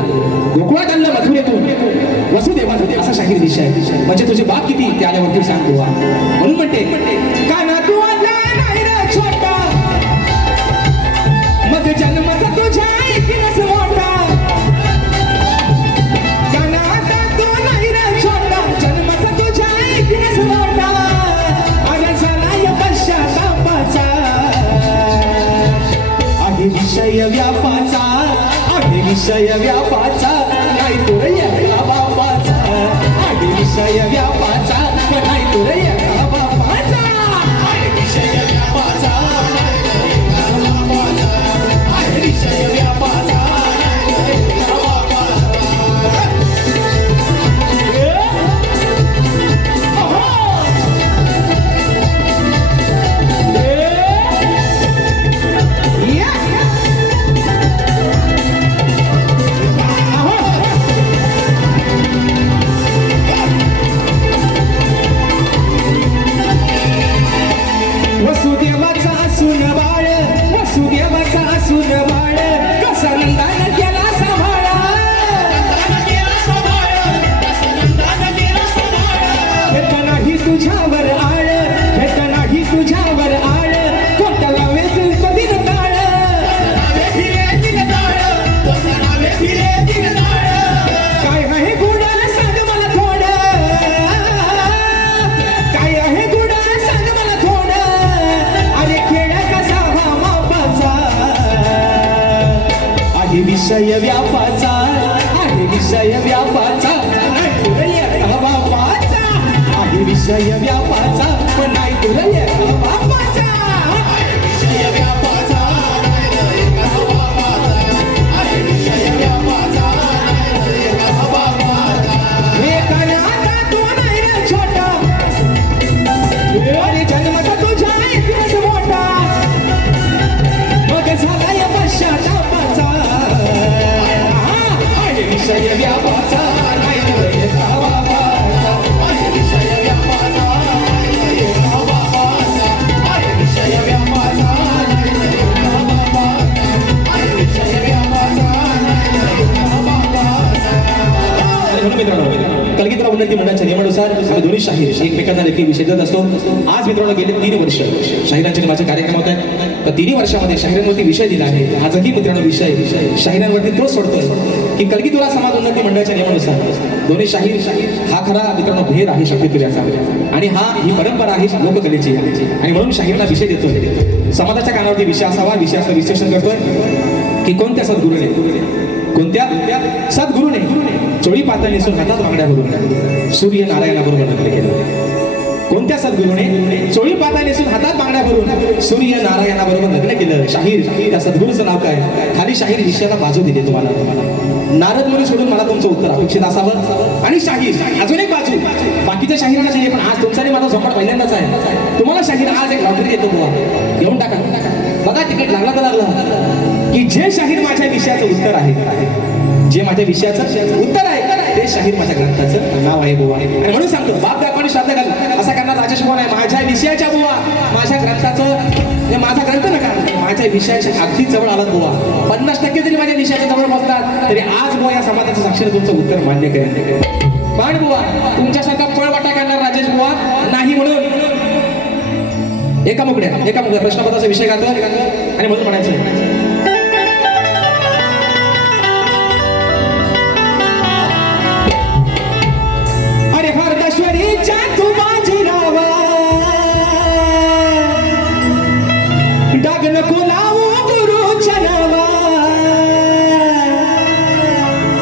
गोकुळात आणलं मथुरेतून. वसुदेवाचा असा शाहीर विषय आहे. म्हणजे तुझे बाप किती ते आल्यावरती सांग बुवा. म्हणून म्हणते काना तू आला नाही रे छोटा. मग जन्माचा तुझ्या इतिहास मोठा. काना आता तू नाही रे छोटा. जन्माचा तुझ्या इतिहास मोठा. अगं झालाय पश्चातापाचा. आहे विषय व्यापाचा. आहे विषय व्यापाचा. नाही तुर एका बापाचा. आहे विषय व्यापाचा. नाही तुर एका बापाचा. आहे विषय व्यापाचा. आहे विषय व्यापाचा. विषय व्यापाचा आहे विषय व्यापाचा नाही तुरल्या का बापाचा आहे विषय व्यापाचा पण नाही तुरल्या का बापाचा आहे विषय व्यापाचा नाही का बापाचा आहे विषय व्यापाचा नाही का बापाचा हे कानाचा तू नाही रे छोटा अरे जन्मता तुझ्या इतिहास मोठा मग झालाय पश्चातापाचा आहे विषय व्यापाचा नाही तुरल्या का बापाचा आहे विषय व्यापाचा नाही का बापाचा आहे विषय व्यापाचा नाही का बापाचा आहे विषय व्यापाचा नाही का बापाचा. मित्रांनो कलगीतराव उन्नती मंडळाच्या नियमानुसार आम्ही दोन्ही शाहीर एकमेकांना लेखी विषय देत असतो. आज मित्रांनो गेले 3 वर्ष शाहिरांचे नियमाचे कार्यक्रम होत आहेत. तर 3 वर्षामध्ये शाहिरांवरती विषय दिला आहे. आजही मित्रांनो विषय शाहिरांवरती तोच सोडतोय की कलगीतुरा समाज उन्नती मंडळाच्या नियमानुसार दोन्ही शाहीर हा खरा मित्रांनो भेद आहे शब्दक्रियाचा आणि ही परंपरा आहे लोककलेची आणि म्हणून शाहिरांना विषय देतोय. समाजाच्या कानावरती विषय असावा विषयाचं विश्लेषण करतोय की कोणत्या सद्गुरूने कोणत्या सद्गुरूने चोळी पातळ नेसून हातात बांगड्या भरून सूर्य नारायणाबरोबर लग्न केलं. कोणत्या सद्गुरूने चोळी पातळ नेसून हातात बांगड्या भरून सूर्य नारायणाबरोबर लग्न केलं. शाहीर त्या सद्गुरूचं नाव काय. खाली शाहीर विषयाला बाजू दिली तुम्हाला. नारद मुनी सोडून मला तुमचं उत्तर अपेक्षित असावं आणि शाहीर अजून एक बाजू बाकीच्या शाहिरांना दिली पण आज तुमचा माझा झोपाट पहिल्यांदाच आहे. तुम्हाला शाहीर आज एक लॉटरी देतो बुवा घेऊन टाका बघा तिकीट लागला तर लागला की जे शाहीर माझ्या विषयाचं उत्तर आहे जे माझ्या विषयाचं उत्तर आहे ते शाहीर माझ्या ग्रंथाचं नाव आहे बुवा. आणि म्हणून सांगतो बाप दाखवाने श्राद्ध घाल असा करणार राजेश बुवा नाही. माझ्या विषयाच्या बुवा माझ्या ग्रंथाचं माझा ग्रंथ नका माझ्या विषयाच्या अगदी जवळ आलात बुवा. 50% जरी माझ्या विषयाच्या जवळ बसतात तरी आज बुवा या समाजाचं साक्षर तुमचं उत्तर मान्य करेल. पण बुवा तुमच्यासारखा पळवाटा करणार राजेश बुवा नाही. म्हणून एका मुकड्या प्रश्नपत्राचा विषय घालतो आणि म्हणून म्हणायचं अरे हरदेश्वरीच्या तू माझी रावा डाग नको लावू गुरुच्या नावा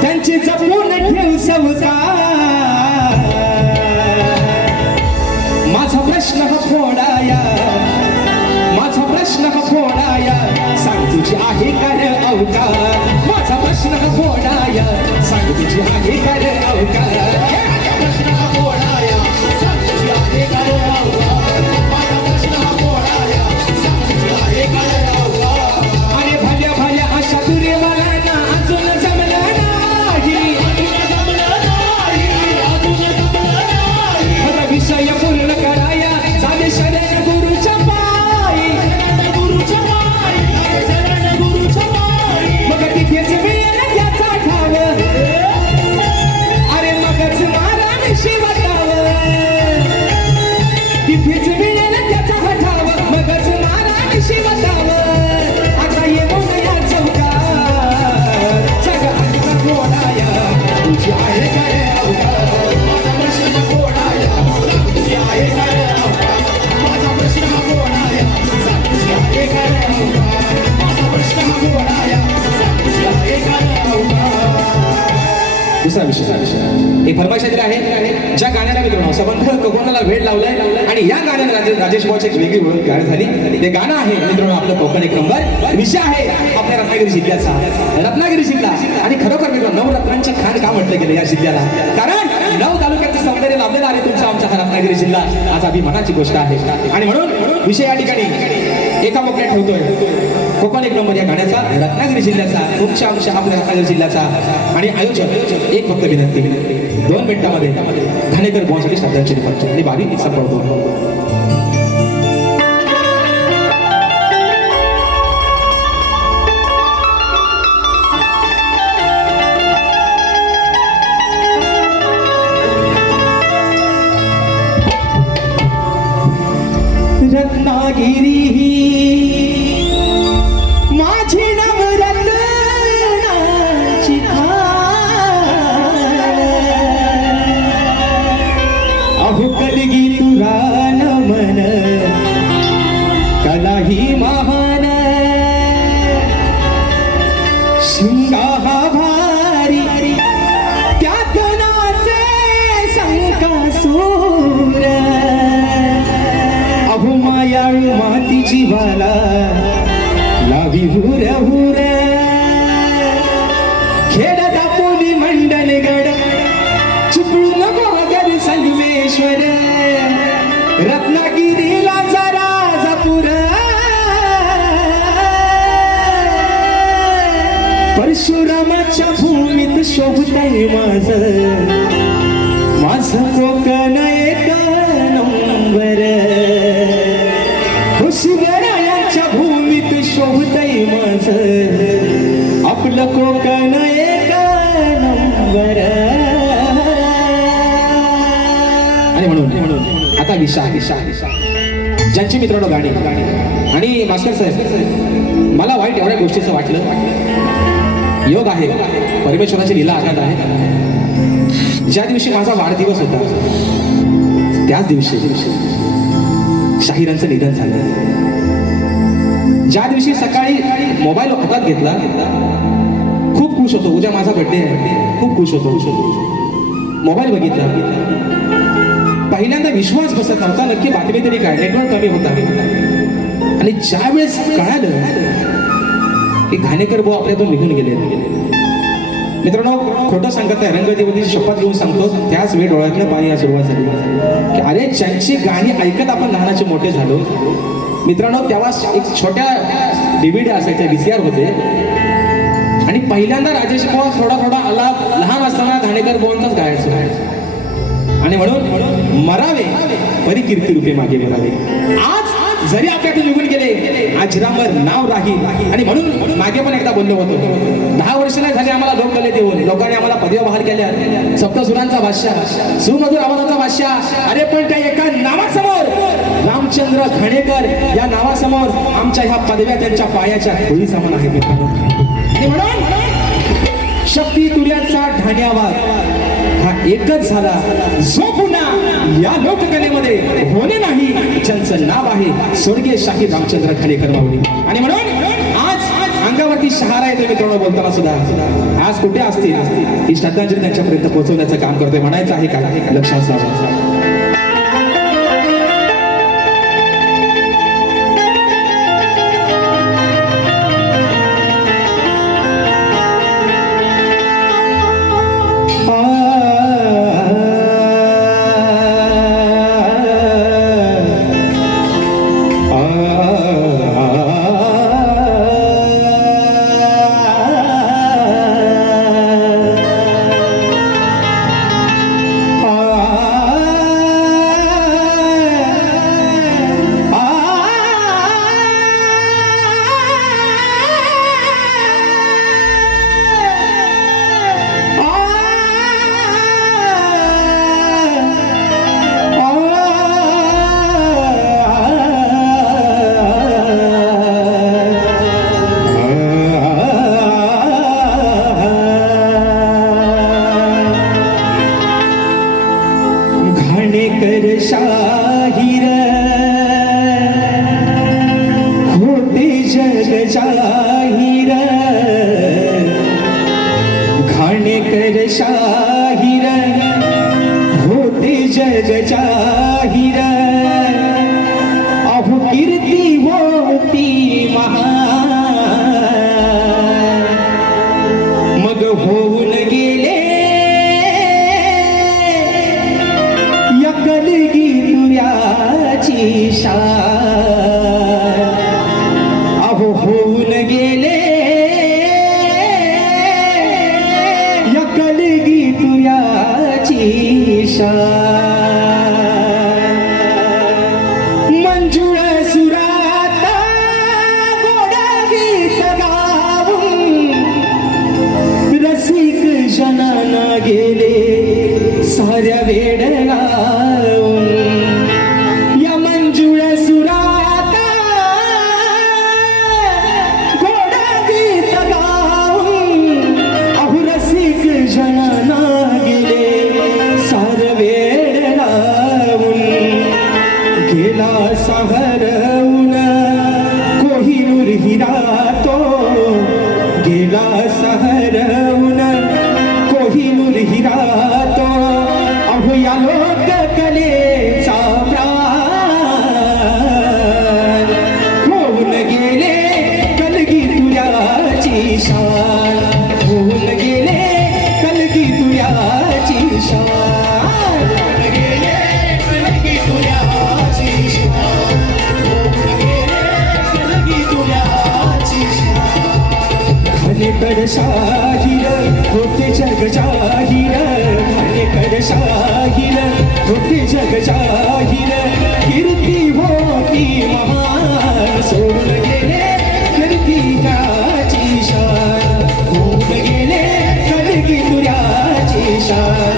त्यांची जपून ठेव सवसा माझा प्रश्न हा फोडाया माझा प्रश्न हा फोडाया सांग तुझी आहे का रे अवकार. माझा प्रश्न हा फोडाया सांग तुझी आहे का रे अवकार. प्रश्न हा फोडाया सांग तुझी आहे का रे अवकार. माझा प्रश्न हा फोडाया सांग तुझी आहे का रे अवकार. अरे भल्या भल्या अशा तुरे मला ना अजून जमलं नाही मला विषय पूर्ण कराया झाले शरण गुरुच्या पायी मग तिथेच मिळेल त्याचा ठाव अरे मगच मारा शिवताव तिथेच मिळेल त्याचा ठाव मगच मारा शिवताव. आता ये बोलया चौकार सगळं अंतर फोडाया तुझी आहे काय अवकार. माझा प्रश्न फोडाया तुझी आहे काय अवकार. माझा प्रश्न फोडाया तुझी आहे काय अवकार. माझा प्रश्न फोडाया तुझी आहे काय अवकार. दुसरा विषय एक फरमाईश दिली आहे ज्या गाण्याला मित्रांनो सबंध कोकणाला वेळ लावलाय आणि या गाण्याने राजेश भाऊची एक वेगळी ओळख गाणी झाली. ते गाणं आहे मित्रांनो आपलं कोकण 1 नंबर. विषय आहे आपल्या रत्नागिरी जिल्ह्याचा. रत्नागिरी जिल्हा आणि खरोखर मित्रांनो नवरत्नांची खाण का म्हटलं गेलं या जिल्ह्याला कारण 9 तालुक्याचं सौंदर्य लाभलेलं आहे तुमचा आमचा हा रत्नागिरी जिल्हा. आज अभिमानाची गोष्ट आहे आणि म्हणून विषय या ठिकाणी एका मोक्यात ठेवतोय कोकण 1 नंबर या गाण्याचा रत्नागिरी जिल्ह्याचा तुमच्या आमच्या आपल्या रत्नागिरी जिल्ह्याचा. आणि आयोजक एक फक्त विनंती 2 मिनिटांमध्ये घाणेकर बुवांसाठी शब्दांची निपटतो आणि बारी संपवतो. रत्नागिरी माझी नवरत्नाची अहो कलगी तुरा नमन कला ही महान शृंगार जीवाला लावी हुर हुर खेड दापोली मंडणगड चिपळू नको गर संगमेश्वर रत्नागिरीला जरा जपूर परशुरामाच्या भूमीत शोभतय माझं कोकण एक नंबर शिवरायांच्या भूमीत शोभतय आपलं कोकण एक नंबर. आणि म्हणून आता विशाल ज्यांची मित्रांनो गाणी आणि मास्टर साहेब मला वाईट एवढ्या गोष्टीचं वाटलं योग आहे परमेश्वराची लीला आघात आहे. ज्या दिवशी माझा वाढदिवस होता त्याच दिवशी शाहिरांचं निधन झालं. ज्या दिवशी सकाळी मोबाईल हातात घेतला खूप खुश होतो उद्या माझा बर्थडे आहे खूप खुश होतो. मोबाईल बघितला पहिल्यांदा विश्वास बसत नव्हता नक्की बातमी तरी काय नेटवर्क कमी होता. आणि ज्यावेळेस कळालं की घाणेकर भाऊ आपल्यातून निघून गेले. मित्रांनो खोटं सांगत नाही रंगदेवतेची शपथ घेऊन सांगतो त्याच वेळ डोळ्यातनं पाणी या सुरुवात झाली की अरे ज्यांची गाणी ऐकत आपण लहानाचे मोठे झालो. मित्रांनो तेव्हा एक छोट्या DVD असायच्या VCR होते आणि पहिल्यांदा राजेश भाऊ थोडा आला लहान असताना घाणेकर भाऊंचाच गायचं आणि म्हणून मरावे परी कीर्ती रूपे मागे मरावे. आज जरी आपल्यातून निघून गेले अजरामर नाव राहील. आणि म्हणून मागे पण एकदा बोललो होतो 10 वर्ष नाही झाले आम्हाला लोककले देऊन लोकांनी आम्हाला पदव्या बहाल केल्या सप्तसुरांचा भाष्या सुमधुर आवाजाचा भाष्या. अरे पण त्या एका नावासमोर रामचंद्र घाणेकर या नावासमोर आमच्या ह्या पदव्या त्यांच्या पायाच्या धुळी समान आहेत. आणि म्हणून शक्ती तुऱ्याचा ढाण्यावाद हा एकच झाला जो पुन्हा या लोककलेमध्ये होणे नाही ज्यांचं नाव आहे स्वर्गीय शाहीर रामचंद्र घाणेकर माऊली. आणि म्हणून आज अंगावरती शहारा येतो मित्रांनो बोलताना सुद्धा आज कुठे असतील ही श्रद्धांजली त्यांच्यापर्यंत पोहोचवण्याचं काम करतोय म्हणायचं आहे का लक्षात ठेवा. शाहीर होते जग जाहीर घाणेकर शाहीर होते जग जाहीर अहो कीर्ती होती महान मग होऊन गेले कलगी तुऱ्याची शान अहो होऊन गेले या कलगी तुऱ्याची शान मंजुळ सुरात गोड गीत गाऊन रसिक जनाना गेले साऱ्या वेडला या मंजुळ सुरात गोड गीत गाऊन अहो रसिक जनाना गेले सारवे खानेकर शाहीर होते जग जाहीर खानेकर शाहीर होते जग जाहीर कीर्ती होती महान सोडून गेले कीर्ती त्याची शान होऊन गेले खडकी तुऱ्याची शान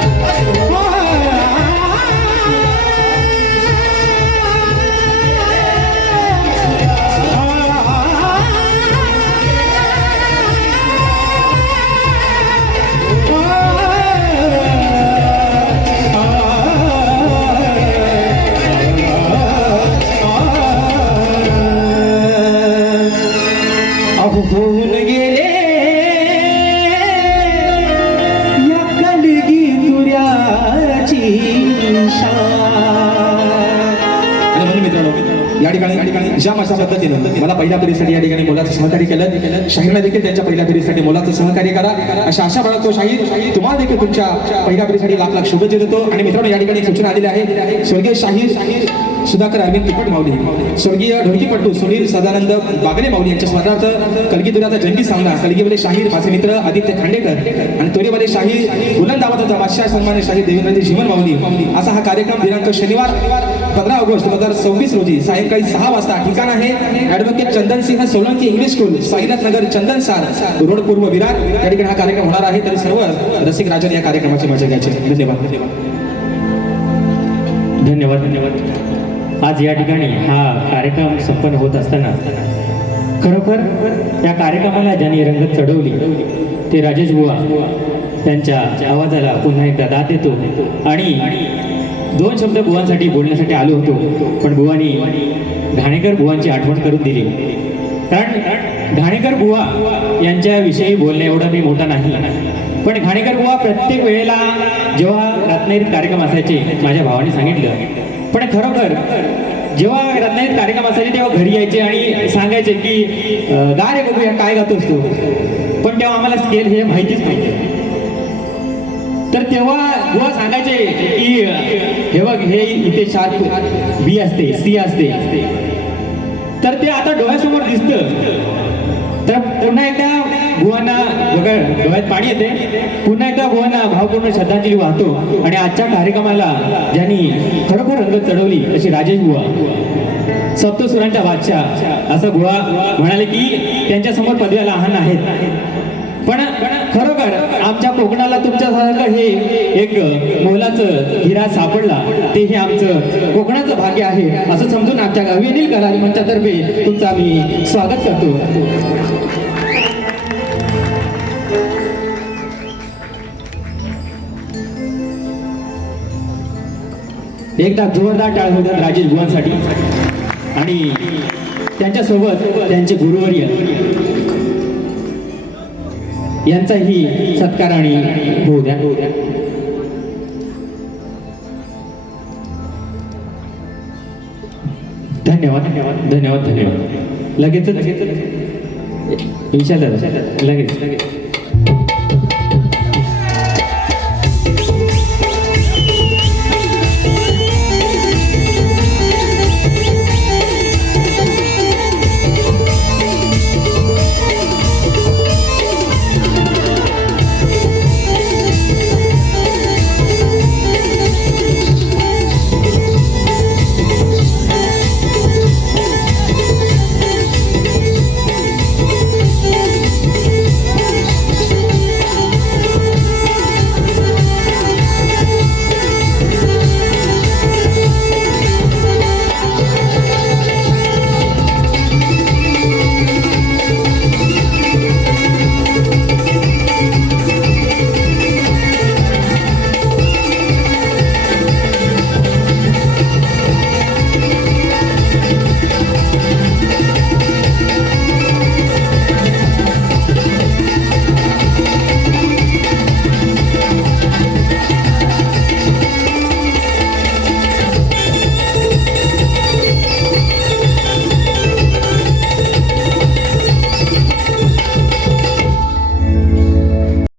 होऊन गेले या कलगी तुऱ्याची मित्रांनो या ठिकाणी ज्या अशा पद्धतीनं मला पहिल्या फेरीसाठी या ठिकाणी मोलाचं सहकार्य केलं शाहीरला देखील त्यांच्या पहिल्या फेरीसाठी मोलाचं सहकार्य करा अशा आशा बाळगतो शाहीर तुम्हाला देखील तुमच्या पहिल्या फेरीसाठी लाख लाख शुभेच्छा देतो आणि मित्रांनो या ठिकाणी सूचना आलेली आहे स्वर्गीय शाहीर सुधाकर अरविंद तिप्पट माऊली स्वर्गीय ढोलकीपट्टू सुनील सदानंद बागले माऊली यांच्या स्मरणार्थ कलगीदुराचा जंगी सामना कलगीवाले शाहीर माझे मित्र आदित्य खांडेकर आणि तोरेवाले शाहीर बुलंद आवाजाचा बादशाह सन्मान्य शाहीर देवेंद्रजी जीवन माऊली असा हा कार्यक्रम दिनांक शनिवार 15 ऑगस्ट 2026 रोजी सायंकाळी 6 वाजता ठिकाण आहे advocate Chandansingh Solanki English school Sainath Nagar Chandansar road पूर्व विरार या ठिकाणी हा कार्यक्रम होणार आहे तरी सर्व रसिक राजन या कार्यक्रमाची मजा घ्यायची धन्यवाद धन्यवाद धन्यवाद आज या ठिकाणी हा कार्यक्रम संपन्न होत असताना खरोखर या कार्यक्रमाला ज्यांनी रंगत चढवली ते राजेश बुवा त्यांच्या आवाजाला पुन्हा एकदा दाद देतो आणि 2 शब्द बुवांसाठी बोलण्यासाठी आलो होतो पण बुवांनी घाणेकर बुवांची आठवण करून दिली कारण घाणेकर बुवा यांच्याविषयी बोलणे एवढा मी मोठा नाही पण घाणेकर बुवा प्रत्येक वेळेला जेव्हा रत्नागिरीत कार्यक्रम असायचे माझ्या भावाने सांगितलं पण खरोखर जेव्हा रत्नागिरीत कार्यक्रम असायचे तेव्हा घरी यायचे आणि सांगायचे की गा रे बघूया काय गातोस तू पण तेव्हा आम्हाला स्केल हे माहितीच नाही तर तेव्हा बुवा सांगायचे की हे बघ हे इथे शार्प बी असते सी असते तर ते आता डोळ्यासमोर दिसतं तर पुन्हा एकदा बुवांना बघा डोळ्यात पाणी येते पुन्हा एकदा बुवांना भावपूर्ण श्रद्धांजली वाहतो आणि आजच्या कार्यक्रमाला ज्यांनी खरोखर रंगत चढवली अशी राजेश बुवा सप्तसुरांच्या बादशाह असं बुवा म्हणाले की त्यांच्या समोर पदव्या लहान आहेत पण खरोखर आमच्या कोकणाला तुमच्यासारखं हे एक मोलाचं हिरा सापडला ते हे आमचं कोकणाचं भाग्य आहे असं समजून आमच्या गावी अनिल कलारी मंचातर्फे तुमचं आम्ही स्वागत करतो एकदा जोरदार टाळ होतात राजेश बुवांसाठी आणि त्यांच्यासोबत त्यांचे गुरुवर्य यांचाही सत्कार आणि होऊ द्या धन्यवाद धन्यवाद धन्यवाद धन्यवाद लगेच विचारलं लगेच